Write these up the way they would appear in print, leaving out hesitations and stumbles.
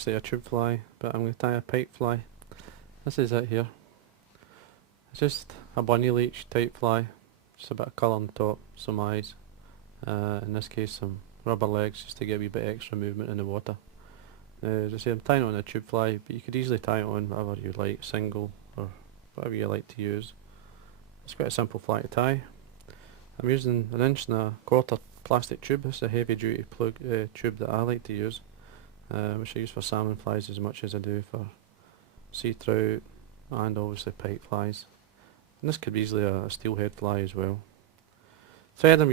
basically a tube fly, but I'm going to tie a pipe fly. This is it here. It's just a bunny leech type fly, just a bit of colour on the top, some eyes, in this case some rubber legs just to get a wee bit extra movement in the water. As I say, I'm tying it on a tube fly, but you could easily tie it on whatever you like, single or whatever you like to use. It's quite a simple fly to tie. I'm using 1.25" plastic tube. This is a heavy duty plug tube that I like to use, which I use for salmon flies as much as I do for sea trout and obviously pike flies. And this could be easily a steelhead fly as well. Thread I'm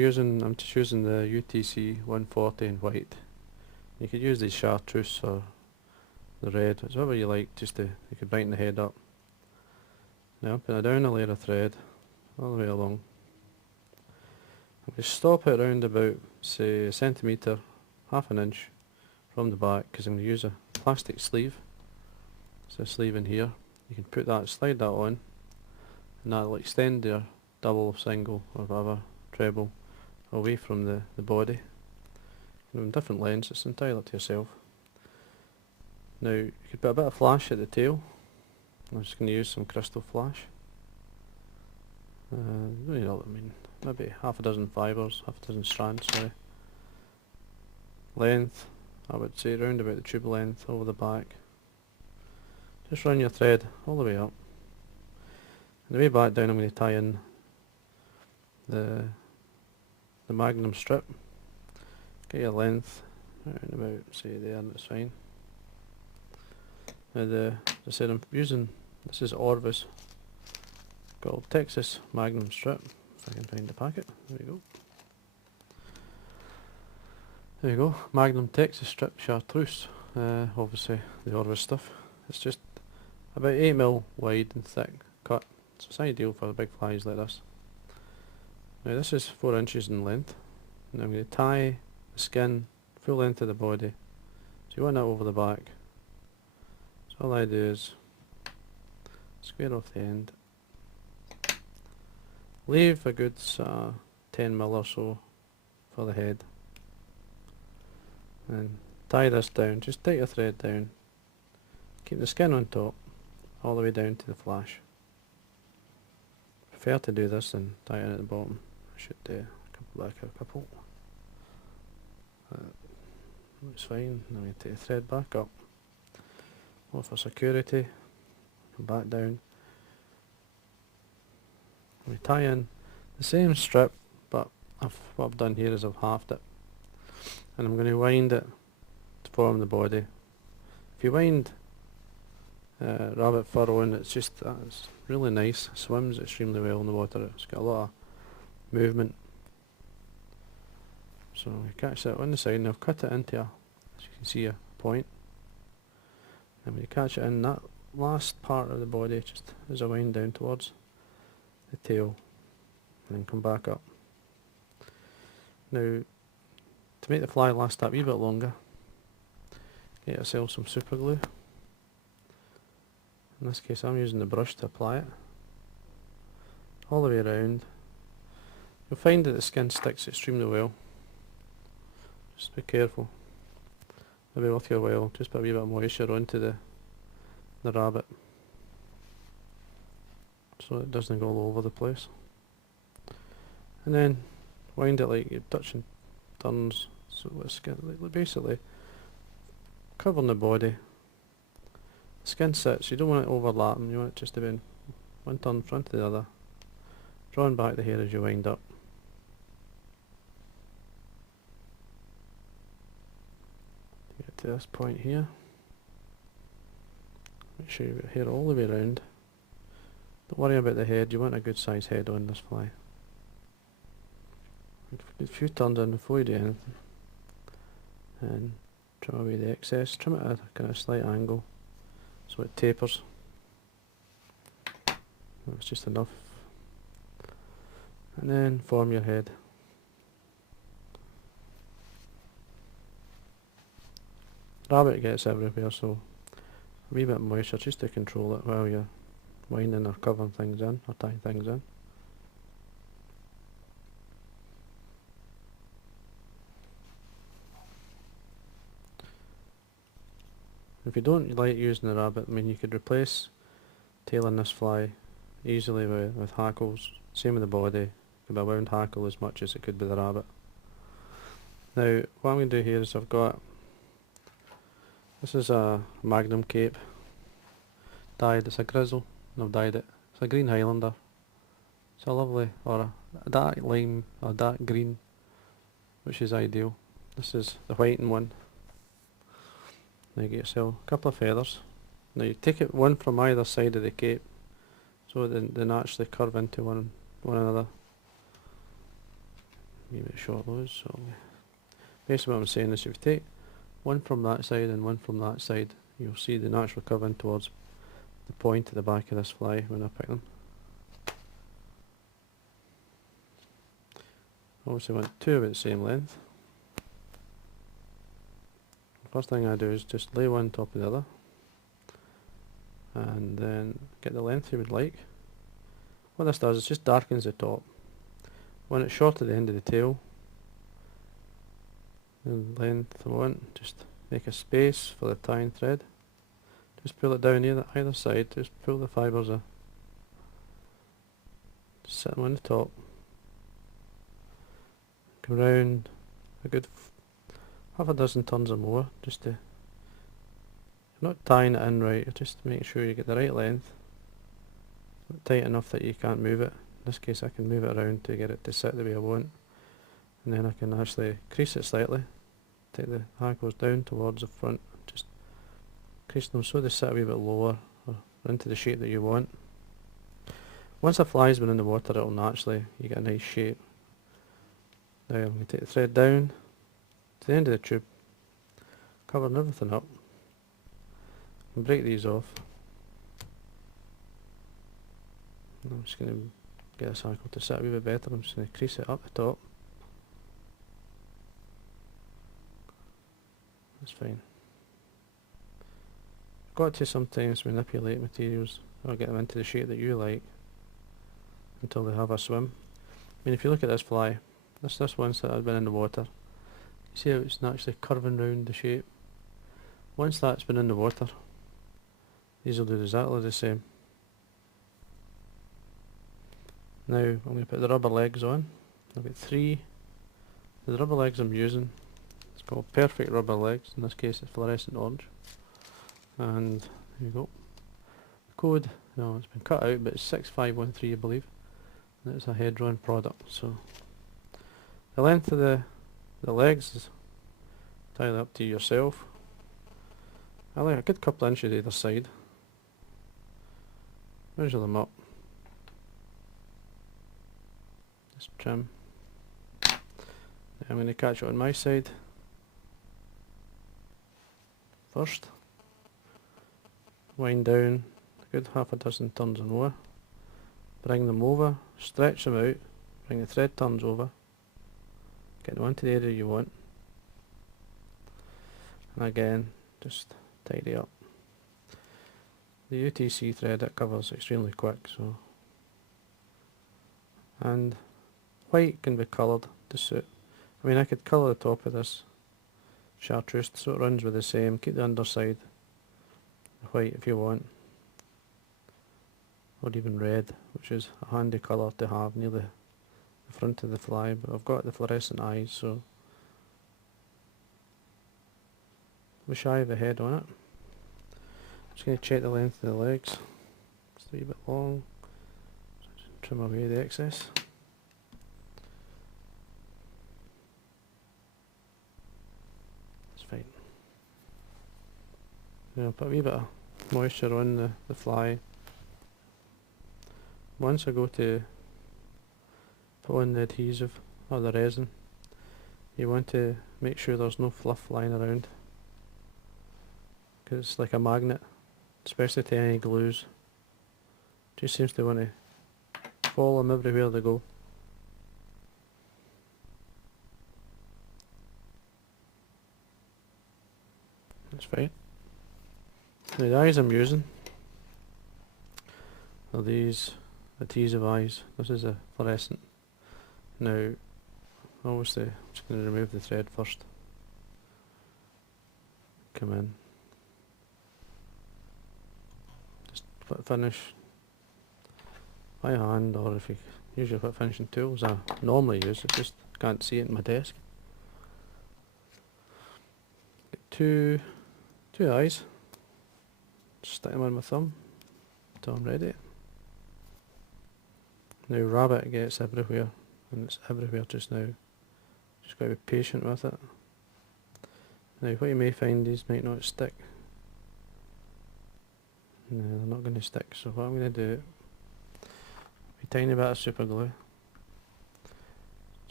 just using the UTC 140 in white. You could use the chartreuse or the red, it's whatever you like, you could brighten the head up. Now I'm putting down a layer of thread all the way along. I'm going to stop it around about, say, a centimetre, half an inch from the back, because I'm going to use a plastic sleeve. So a sleeve in here. You can put that, slide that on, and that will extend your double, single, or whatever, treble, away from the body. In different lengths, it's entirely up to yourself. Now you could put a bit of flash at the tail. I'm just going to use some crystal flash. Maybe half a dozen fibres, half a dozen strands, sorry. Length, I would say round about the tube length over the back. Just run your thread all the way up. And the way back down I'm going to tie in the magnum strip. Get your length around about, say there, and it's fine. Now as I said, I'm using, this is Orvis, called Texas Magnum strip, if I can find the packet. There we go. There you go, Magnum Texas strip chartreuse, obviously the Orvis stuff. It's just about 8mm wide and thick cut, so it's ideal for the big flies like this. Now this is 4 inches in length, and I'm going to tie the skin full length of the body, so you want that over the back. So all I do is square off the end, leave a good 10mm or so for the head, and tie this down. Just take your thread down, keep the skin on top all the way down to the flash. Prefer to do this than tie it at the bottom. I should do a couple. Looks fine. Now I'm going to take the thread back up. More for security. Come back down. We tie in the same strip, but what I've done here is I've halved it, and I'm going to wind it to form the body. If you wind rabbit fur on, it's really nice. It swims extremely well in the water. It's got a lot of movement. So we catch that on the side, and I've cut it into as you can see, a point. And we catch it in that last part of the body, just as I wind down towards the tail, and then come back up. Now, to make the fly last that wee bit longer, get yourself some super glue. In this case I'm using the brush to apply it all the way around. You'll find that the skin sticks extremely well. Just be careful. Maybe worth your while, just put a wee bit of moisture onto the rabbit so it doesn't go all over the place. And then wind it like you're touching turns, so the skin, like basically covering the body. The skin sits, you don't want it overlapping, you want it just to be one turn in front of the other, drawing back the hair as you wind up. Get to this point here, make sure you've got hair all the way around. Don't worry about the head, you want a good size head on this fly. A few turns in before you do anything, and trim away the excess, trim it at a kind of slight angle so it tapers. That's just enough. And then form your head. Rabbit gets everywhere, so a wee bit of moisture just to control it while you're winding or covering things in, or tying things in. If you don't like using the rabbit, I mean, you could replace tailing this fly easily with hackles. Same with the body. It could be a wound hackle as much as it could be the rabbit. Now, what I'm going to do here is this is a magnum cape dyed. It's a grizzle, and I've dyed it. It's a green Highlander. It's a lovely, or a dark lime, or dark green, which is ideal. This is the whitened one. Now you get yourself a couple of feathers. Now you take it one from either side of the cape, so they naturally curve into one another. Give it short those. So basically what I'm saying is if you take one from that side and one from that side, you'll see they naturally curve in towards the point at the back of this fly when I pick them. Obviously want two about the same length. First thing I do is just lay one top of the other, and then get the length you would like. What this does is just darkens the top. When it's short at the end of the tail, the length I want, just make a space for the tying thread. Just pull it down either side, just pull the fibres in. Just set them on the top. Go round a good half a dozen turns or more, just to, you're not tying it in right, you're just making sure you get the right length, not tight enough that you can't move it. In this case I can move it around to get it to sit the way I want, and then I can actually crease it slightly, take the hackles down towards the front, just crease them so they sit a wee bit lower or into the shape that you want. Once a fly's been in the water, it'll naturally, you get a nice shape. Now I'm going to take the thread down to the end of the tube, covering everything up, and break these off. And I'm just going to get this hackle to sit a wee bit better. I'm just going to crease it up the top. That's fine. I've got to sometimes manipulate materials or get them into the shape that you like until they have a swim. I mean, if you look at this fly, this one's that I've been in the water. You see how it's naturally curving round the shape? Once that's been in the water, these will do exactly the same. Now I'm going to put the rubber legs on. I've got three. The rubber legs I'm using, it's called Perfect Rubber Legs. In this case it's fluorescent orange. And there you go. The code, no, it's been cut out, but it's 6513 I believe. And it's a head drawn product. So the length of the legs is entirely up to yourself. I like a good couple of inches either side. Measure them up. Just trim. Now I'm going to catch it on my side first. Wind down a good half a dozen turns or more. Bring them over, stretch them out, bring the thread turns over. Get them onto the area you want, and again just tidy up. The UTC thread, it covers extremely quick, so, and white can be coloured to suit. I mean, I could colour the top of this chartreuse so it runs with the same, keep the underside white if you want, or even red, which is a handy colour to have near the front of the fly, but I've got the fluorescent eyes, so we're shy of the head on it. Just going to check the length of the legs. It's a wee bit long, so just trim away the excess. It's fine. Now put a wee bit of moisture on the fly. Once I go to put on the adhesive or the resin, you want to make sure there's no fluff lying around, because it's like a magnet, especially to any glues. Just seems to want to follow them everywhere they go. That's fine. Now the eyes I'm using are these adhesive eyes. This is a fluorescent. Now obviously I'm just going to remove the thread first. Come in. fit finish by hand, or if you use your fit finishing tools I normally use, I just can't see it in my desk. Get two eyes, stick them on my thumb until I'm ready. Now rabbit gets everywhere, and it's everywhere just now. Just got to be patient with it. Now what you may find is might not stick. No, they're not going to stick, so what I'm going to do, a tiny bit of super glue,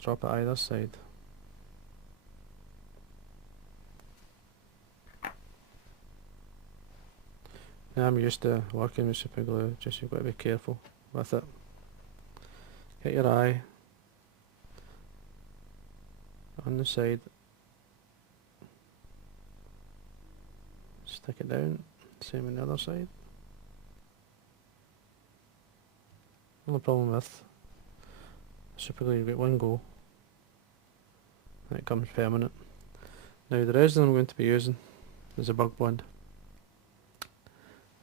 drop it either side. Now I'm used to working with super glue, just you've got to be careful with it. Get your eye on the side, stick it down, same on the other side. Only problem with super glue, you've got one go and it comes permanent. Now the resin I'm going to be using is a bug bond,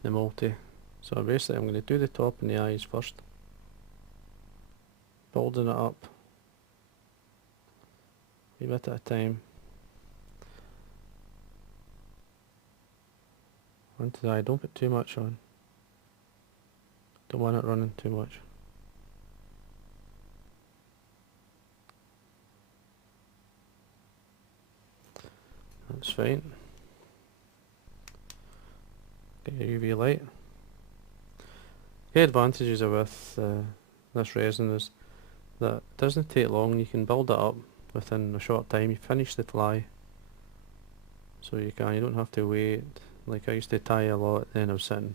the multi. So basically I'm going to do the top and the eyes first, building it up a bit at a time. Onto the eye, don't put too much on, don't want it running too much. That's fine. Get your UV light. The advantages with this resin is that it doesn't take long, you can build it up within a short time. You finish the fly, so you don't have to wait. Like I used to tie a lot, then I was sitting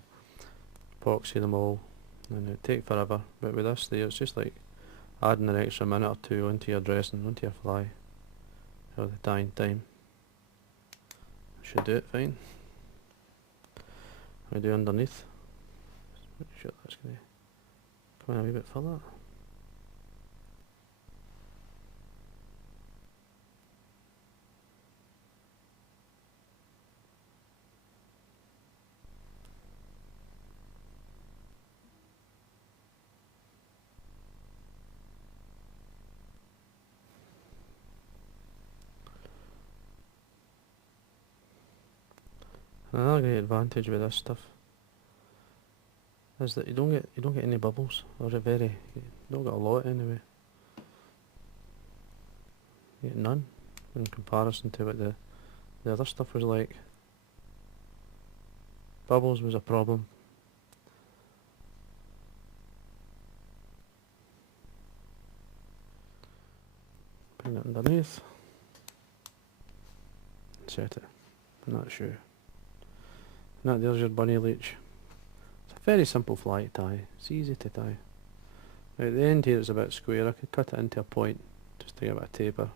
epoxy them all and it'd take forever, but with this there it's just like adding an extra minute or two onto your dressing, onto your fly for the dyeing time. Should do it fine. I do underneath. Just make sure that's going to come in a wee bit further. Another great advantage with this stuff is that you don't get any bubbles, or you don't get a lot anyway. You get none in comparison to what the other stuff was like. Bubbles was a problem. Bring it underneath. Set it in that shoe. And that there's your bunny leech. It's a very simple fly to tie. It's easy to tie. Now at the end here it's a bit square. I could cut it into a point just to give it a taper.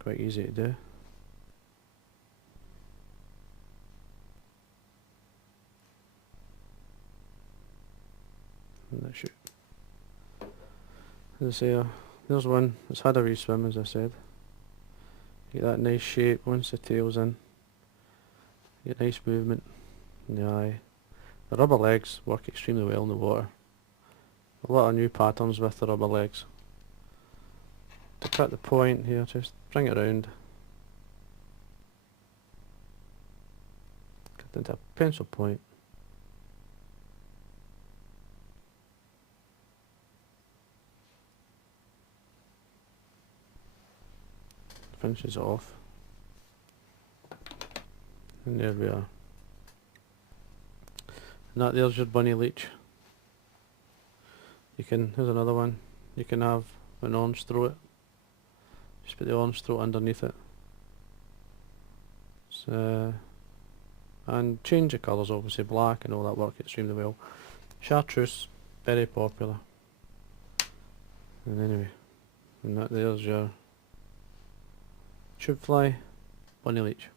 Quite easy to do. And that shoot. As I say, there's one that's had a wee swim, as I said. Get that nice shape once the tail's in. Get nice movement in the eye. The rubber legs work extremely well in the water. A lot of new patterns with the rubber legs. To cut the point here, just bring it round. Cut into a pencil point. Finishes it off. And there we are. And that there's your bunny leech. Here's another one. You can have an orange throat. Just put the orange throat underneath it. So, and change the colours, obviously black and all that work extremely well. Chartreuse, very popular. And anyway, and that there's your tube fly bunny leech.